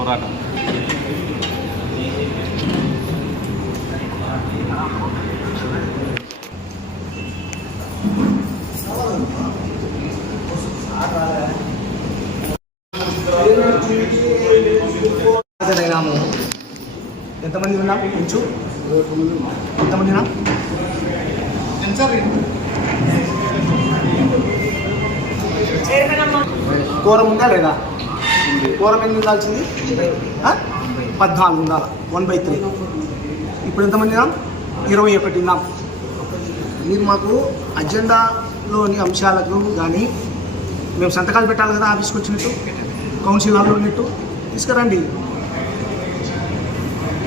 పోరాటం. హాజరైనాము ఎంతమంది ఉన్నా? కొంచెం ఎంతమంది ఉన్నాం? కోరం ఉందా లేదా? కోరం ఎన్ని ఉండాల్సింది? పద్నాలుగు ఉండాలి? వన్ బై త్రీ ఇప్పుడు ఎంతమంది ఉన్నాం? ఇరవై ఒకటి ఉన్నాం. మీరు మాకు అజెండాలోని అంశాలకు కానీ మేము సంతకాలు పెట్టాలి కదా ఆఫీస్కి వచ్చినట్టు? కౌన్సిల్ హాల్లో ఉన్నట్టు? తీసుకురండి.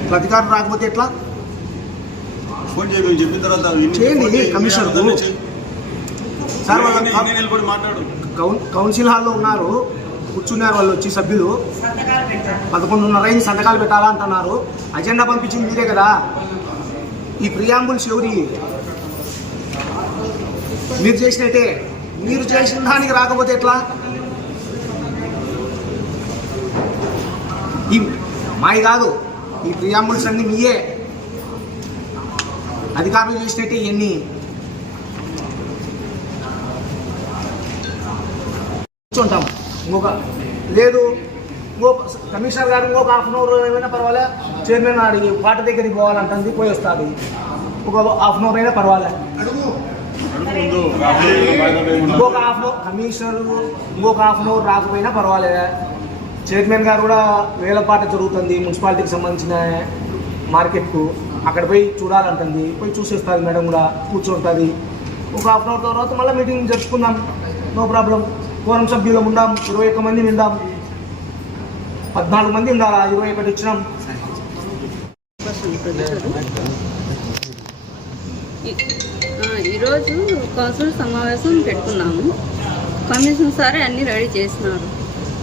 ఇట్లా అధికారం రాకపోతే ఎట్లా? ఫోన్ చేయి మేము చెప్పిన తర్వాత చేయండి, చేయి. సార్ కౌన్సిల్ హాల్లో ఉన్నారు. కూర్చున్నారు వాళ్ళు వచ్చి సభ్యులు. పదకొండున్నర అయింది సంతకాలు పెట్టాలా అంటున్నారు. అజెండా పంపించింది మీరే కదా. ఈ ప్రియాంబుల్స్ ఎవరి మీరు చేసినట్టే. మీరు చేసిన దానికి రాకపోతే ఎట్లా? ఈ మాయి కాదు. ఈ ప్రియాంబుల్స్ అన్ని మీయే. అధికారులు చేసినట్టే ఇవన్నీ కూర్చుంటాం. ఇంకొక లేదు ఇంకొక కమిషనర్ గారు ఇంకొక హాఫ్ అన్ అవర్ ఏమైనా పర్వాలే. చైర్మన్ అడిగి పాట దగ్గరికి పోవాలంటుంది పోయి వస్తుంది ఒక హాఫ్ అన్ అవర్ అయినా పర్వాలే? ఇంకొక హాఫ్ అన్ అవర్ కమిషనర్ ఇంకొక హాఫ్ అన్ అవర్ రాకపోయినా పర్వాలే. చైర్మన్ గారు కూడా వేలపాట జరుగుతుంది మున్సిపాలిటీకి సంబంధించిన మార్కెట్కు. అక్కడ పోయి చూడాలంటుంది పోయి చూసేస్తుంది మేడం కూడా కూర్చుంటుంది. ఒక హాఫ్ అన్ అవర్ తర్వాత మళ్ళీ మీటింగ్ జరుపుకుందాం. No problem. కోరం సభ్యులం ఉందాం ఇరవై ఒక్క మంది నిండాం పద్నాలుగు మంది ఉండాలా ఇరవై ఒకటి ఇచ్చినాం ఈరోజు కౌన్సిల్ సమావేశం పెట్టుకున్నాము. కమిషన్ సారే అన్నీ రెడీ చేసినారు.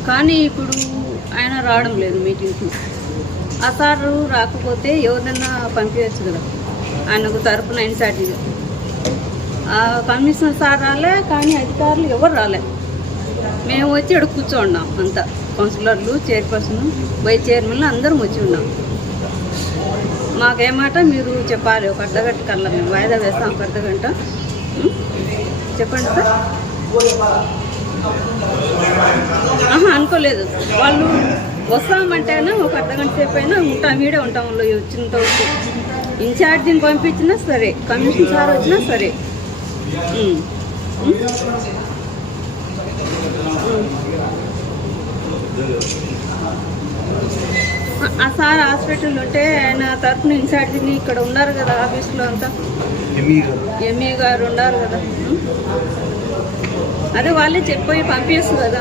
కానీ ఇప్పుడు ఆయన రావడం లేదు మీటింగ్కి. ఆ సారు రాకపోతే ఎవరినైనా పంపించచ్చు కదా. ఆయనకు తరపున ఇన్ఛార్జిగా. ఆ కమిషనర్ సార్ రాలే కానీ అధికారులు ఎవరు రాలే. మేము వచ్చి ఇక్కడ కూర్చోండాం అంతా. కౌన్సిలర్లు చైర్పర్సన్ వైస్ చైర్మన్లు అందరం వచ్చి ఉన్నాం. మాకేమాట మీరు చెప్పాలి ఒక అర్ధగంట కల్లా మేము వాయిదా వేస్తాం ఒక అర్ధగంట. చెప్పండి సార్. ఆహా అనుకోలేదు. వాళ్ళు వస్తామంటేనే ఒక అర్ధగంట సేపు అయినా ఉంటాం వీడే ఉంటాం వాళ్ళు వచ్చినంత వరకు. ఇన్ఛార్జిని పంపించినా సరే కమిషన్ సార్ వచ్చినా సరే. ఆ- సార్ హాస్పిటల్ ఉంటే ఆయన తరఫున ఇన్ఛార్జిని ఇక్కడ ఉన్నారు కదా ఆఫీస్లో అంతా. ఎంఈ గారు. ఉన్నారు కదా? అదే వాళ్ళే చెప్పి పంపిస్తారు కదా.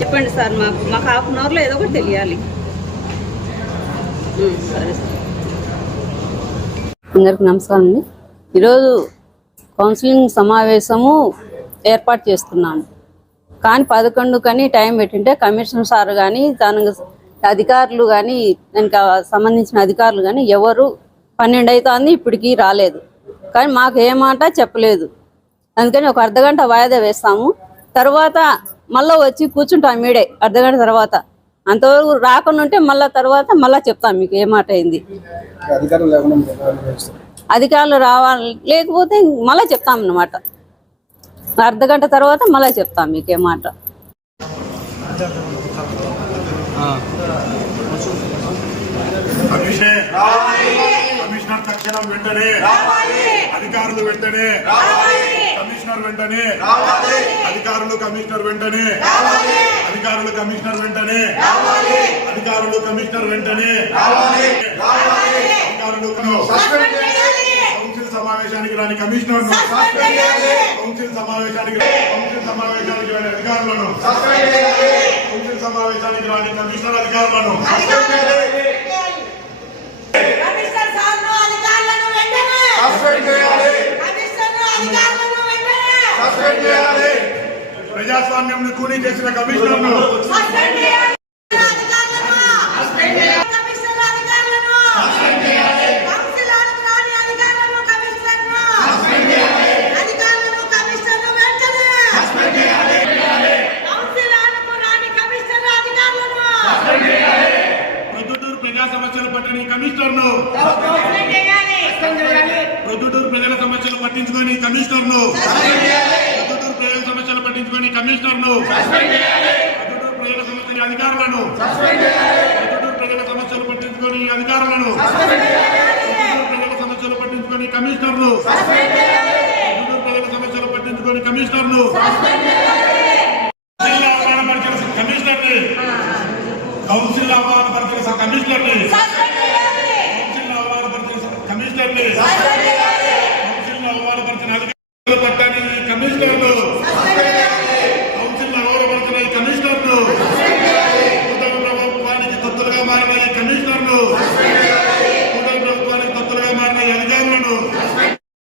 చెప్పండి సార్ మాకు మాకు హాఫ్ అన్ అవర్లో ఏదో ఒకటి తెలియాలి. సరే సార్. అందరికి నమస్కారం అండి. ఈరోజు కౌన్సిలింగ్ సమావేశము ఏర్పాటు చేస్తున్నాను. కానీ పదకొండు కానీ టైం పెట్టింటే కమిషనర్ సార్ కానీ దానికి అధికారులు కానీ దానికి సంబంధించిన అధికారులు కానీ ఎవరు పన్నెండు అవుతుంది ఇప్పటికీ రాలేదు. కానీ మాకు ఏ మాట చెప్పలేదు. అందుకని ఒక అర్ధగంట వాయిదా వేస్తాము. తర్వాత మళ్ళీ వచ్చి కూర్చుంటాం మీడే అర్ధగంట తర్వాత. అంతవరకు రాకుండా ఉంటే మళ్ళీ తర్వాత మళ్ళీ చెప్తాం మీకు ఏ మాట అయింది. అధికారులు రావాలి. లేకపోతే మళ్ళీ చెప్తాం అన్నమాట. అర్ధగంట తర్వాత మళ్ళీ చెప్తాం మీకు మాట. కమిషనర్ కమిషనర్ తక్షణం వెంటనే. అధికారులు వెంటనే. కమిషనర్ వెంటనే. అధికారులు కమిషనర్ వెంటనే. అధికారులు కమిషనర్ వెంటనే. అధికారులు కమిషనర్ వెంటనే. అధికారులు సమావేశానికి రాని కమిషనర్ కౌన్సిల్ సమావేశానికి కౌన్సిల్ సమావేశానికి రాని అధికారులను కౌన్సిల్ సమావేశానికి రాని కమిషనర్ అధికారులను ప్రజాస్వామ్యం కూలీ చేసిన కమిషనర్ కమిషనర్ను ప్రొద్దుటూరు ప్రజల సమస్యలు పట్టించుకొని కమిషనర్ను ప్రొద్దుటూరు ప్రజల సమస్యల అధికారులను. ప్రొద్దుటూరు ప్రజల సమస్యలు పట్టించుకొని అధికారులను. ప్రజల సమస్యలు పట్టించుకొని కమిషనర్ను ప్రొద్దుటూరు ప్రజల సమస్యలు పట్టించుకొని కమిషనర్ను జిల్లా అవమానపరిచిన కమిషనర్ని కౌన్సిల్ అవమానపరిచిన కమిషనర్ని కౌన్సిల్ అవమానపరిచిన కమిషనర్ని కౌన్సిల్ అవమానపరిచిన అధికారులు పట్టాని కమిషనర్లు కౌన్సిల్ అవమానపరిచిన ఈ కమిషనర్లు కూటమి ప్రభుత్వానికి తొత్తులుగా మారిన ఈ కమిషనర్లు కూటమి ప్రభుత్వానికి తొత్తులుగా మారిన ఈ అధికారులను